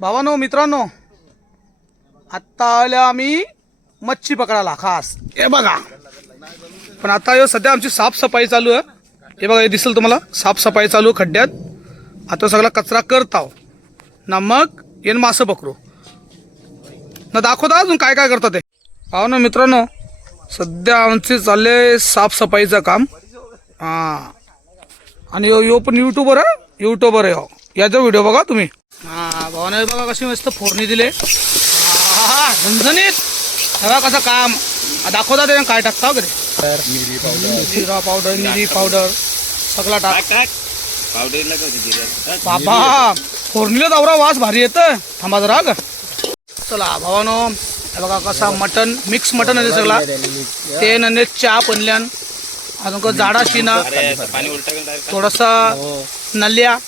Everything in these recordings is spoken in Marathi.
भावानो मित्रांनो, आता आल्या आम्ही मच्छी पकडायला खास. हे बघा, पण आता सध्या आमची साफसफाई चालू आहे. हे बघा, हे दिसेल तुम्हाला साफसफाई चालू खड्ड्यात. आता सगळा कचरा करताव ना, मग येण मासे पकडू ना. दाखवता अजून काय काय करतात ते. भावानो मित्रांनो, सध्या आमचे चालले साफसफाईचं काम. हा, आणि यो पण युट्यूबर आहे, युट्यूबर आहे. याचा व्हिडिओ बघा तुम्ही. हा भावाने बघा कशी मस्त फोडणी दिले, झणझणीत. बघा कसं काम दाखवता ते काय टाकता वगैरे. जिरा पावडर, मिरी पावडर सगळा टाक. बाबा फोडणीला दावरा वास भारी येतं. थांबा जरा ग. चला भावानो, बघा कसा मटन, मिक्स मटन आहे सगळा. ते नंतर चहा बनल्यान अजून जाडा शिना, थोडासा नल्या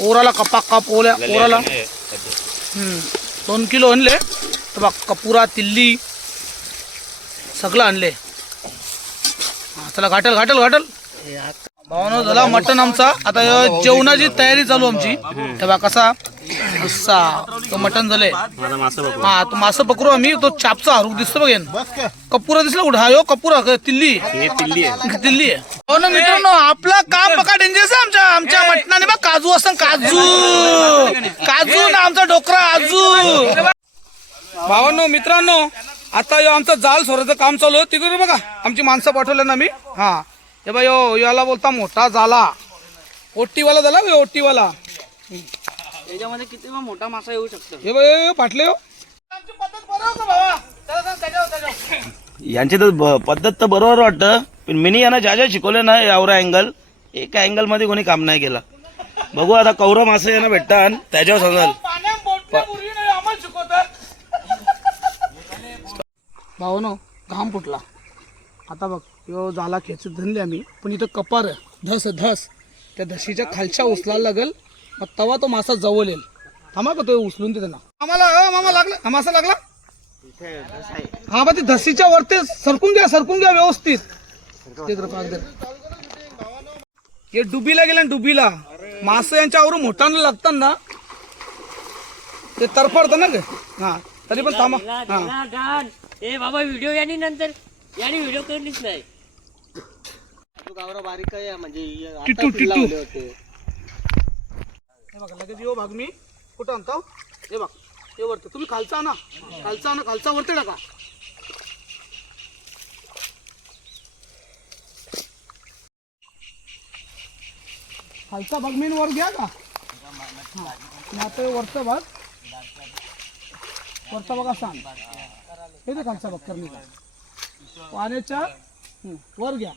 ओराला कपा काप ओराला 2 किलो आणले. तर बघ कपुरा तिल्ली सगळं आणले. चला घाटल घाटल घाटल. भावानो झाला मटन आमचा. आता जेवणाची तयारी चालू आमची. तेव्हा कसा तो मटन झाले. हा तो मासा पकडू आम्ही. तो चापचा हरूक दिसतो बघेन. कपुरा दिसला कुठं? हा यो कपुरा तिल्ली तिल्ली आहे. हो ना मित्रांनो, आपला काम बघा डेंजरस आहे. आमच्या मटणाने बघ काजू असं काजू ना, आमचा डोकरा आजू. भावांनो मित्रांनो, आता आमचं जाल सोराचं काम चालू आहे. तिकडे बघा आमची माणसं पाठवले ना मी. हा हे बा याला बोलता मोठा झाला, ओटीवाला झाला. ओटीवाला त्याच्यामध्ये किती मोठा मासा येऊ शकतो. हे बा पाटले हो. यांची तर पद्धत तर बरोबर वाटतं, पण मिनी यांना ज्या शिकवले ना एवढा अँगल, एका अँगल मध्ये कोणी काम नाही केला. बघू आता कौरव मासे यांना भेटतात त्याच्यावर समजाल. भावानो घाम फुटला. आता बघ यो झाला खेचत धरले आम्ही, पण इथं कपार धस धस. त्या धशीच्या खालच्या उचलायला लागल, मग तवा तो मासा जवळ येईल. थांबा का तो उचलून ते त्यांना. मामा लागला, हा मासा लागला. हा बा ती धसीच्या वरती सरकून घ्या व्यवस्थित. हे डुबीला गेला, डुबीला मासे यांच्यावरून मोठानं लागतात ना, ते तरफडतं ना ग. हा तरी पण थांबा. हा ए बाबा व्हिडिओ यानी नंतर यानी व्हिडिओ करलीच नाही. बारीक आहे म्हणजे टिटू हे बघा लगेच येऊ भाग. मी कुठं आणतो हे बघ, हे वरती तुम्ही खालचा आणा, खालचा वरती टाका. खालचा भाग मेन वर घ्या का. आता वरचा भाग, वरचा भाग असा हे ते खालचा भाग करणे का पाण्याच्या वर घ्या.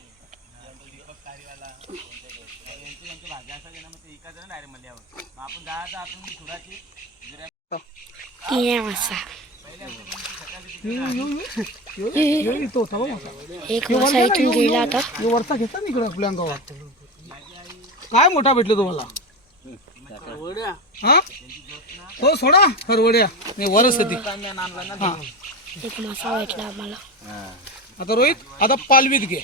एक मासा इथून गेला आता. वरचा घेतला ना इकडे आपल्या अंगावर. काय मोठा भेटलो तुम्हाला? हा हो सोडा हरवड्या नाही वरच होती. हा एक मासा भेटला आम्हाला. आता रोहित आता पालवीत घे.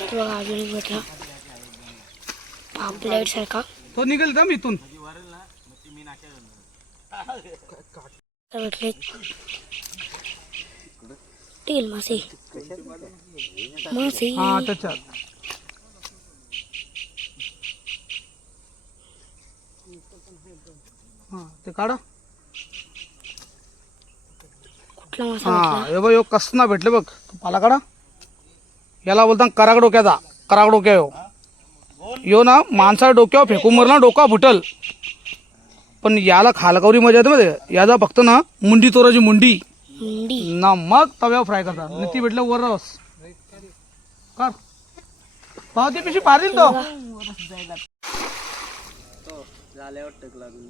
तो अजून एक भेटला पापलेट सारखा. तो निघेल का इथून. भेटले टील मासे मासे. हा त्याच्यात हा ते काढा. कुठला मासा हा भेटला? हे बघ यो कसना भेटले बघ. पाला काढा. याला बोलता कराग डोक्याचा. कराग डोक्या यो ना माणसा डोक्यावर फेकून मरला डोका फुटल. पण याला खालकावरी मजा येते मध्ये. याचा फक्त ना मुंडी चोराची मुंडी मुंडी ना, मग तव्यावर फ्राय करतात. ती भेटलं वर रस कर पावती पिशी पारील तो. झाल्यावर टक लागून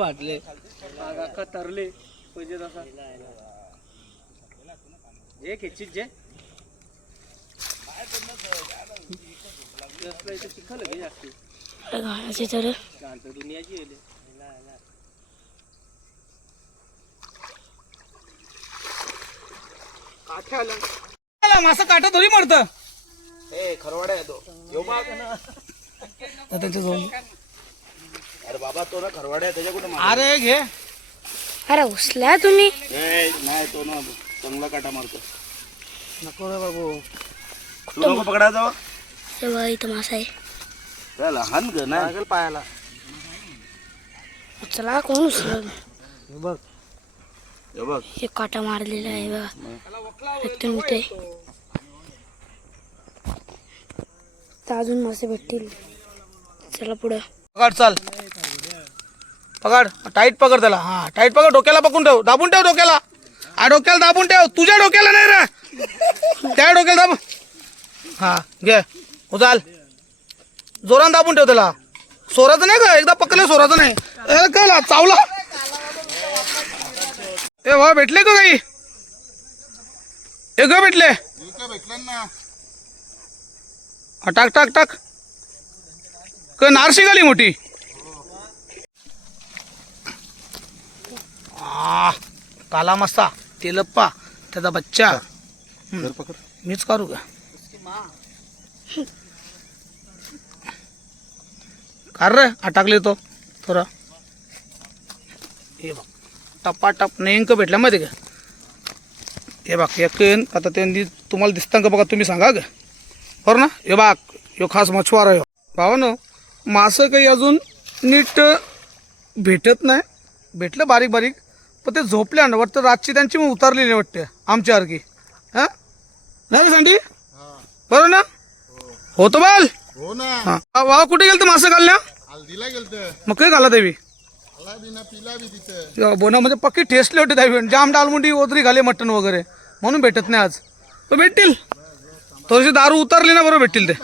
वाटले तरले पाहिजे तसा. हे खेचीत जे चिखल जास्त घालायचे तर दुनियाची काठ्या आला मासा काटा थोडी मरतं. खरवाड्या येतो येऊ बघ त्यांच्या जवळ अरे बाबा तो ना खरवाड्या त्याच्या कुठे अरे घे अरे उचल्या तुम्ही नाही तो ना चांगला काटा मारतो नको रे बाबू तू नको पकडा जाऊ हे बघा इथं मासा आहे. त्याला हान ग नाही लागेल पायाला उचला कोण उचल हे बघ हे बघ हे काटा मारलेला आहे बघा इथून इथे तर अजून मासे भेटतील. चला पुढं पकड चाल पकड टाईट पकड त्याला हा टाईट पकड डोक्याला पकडून ठेव दाबून ठेव डोक्याला डोक्याला दाबून ठेव तुझ्या डोक्याला नाही रे त्या डोक्याला दाब हा घे उचाल जोरान दाबून ठेव त्याला सोराचं नाही का एकदा पकडलं सोराचं नाही कळला चावला ए वा भेटले का काही ए ग भेटले टाक टाक टाक नारशी गाली मोठी काला मस्ता तेलप्पा त्याचा बच्चा मीच करू का कार रे टाकले तो थोडा हे बघ टप्पा नेमक भेटला माहिती का हे बघ एक आता ते तुम्हाला दिसतं का बघा तुम्ही सांगा ग बरं ना हे बघ यो खास मछवार आहे भावानो मासं काही अजून नीट भेटत नाही भेटलं बारीक बारीक पण ते झोपल्या ना वाटतं रातची त्यांची मग उतरलेली वाटते आमच्यासारखी हां नाही सँडी बरं ना होतो बाल हो ना हा वा कुठे गेलं मासं घालण्या हल्दीला गेलत मग काय घाला देवी आला बी ना पिला बी तिथं बोना म्हणजे पक्की टेस्टले होते दावी जाम डालमुंडी ओदरी घाले मटण वगैरे म्हणून भेटत नाही आज पण भेटतील थोडीशी दारू उतरली ना बरोबर भेटतील ते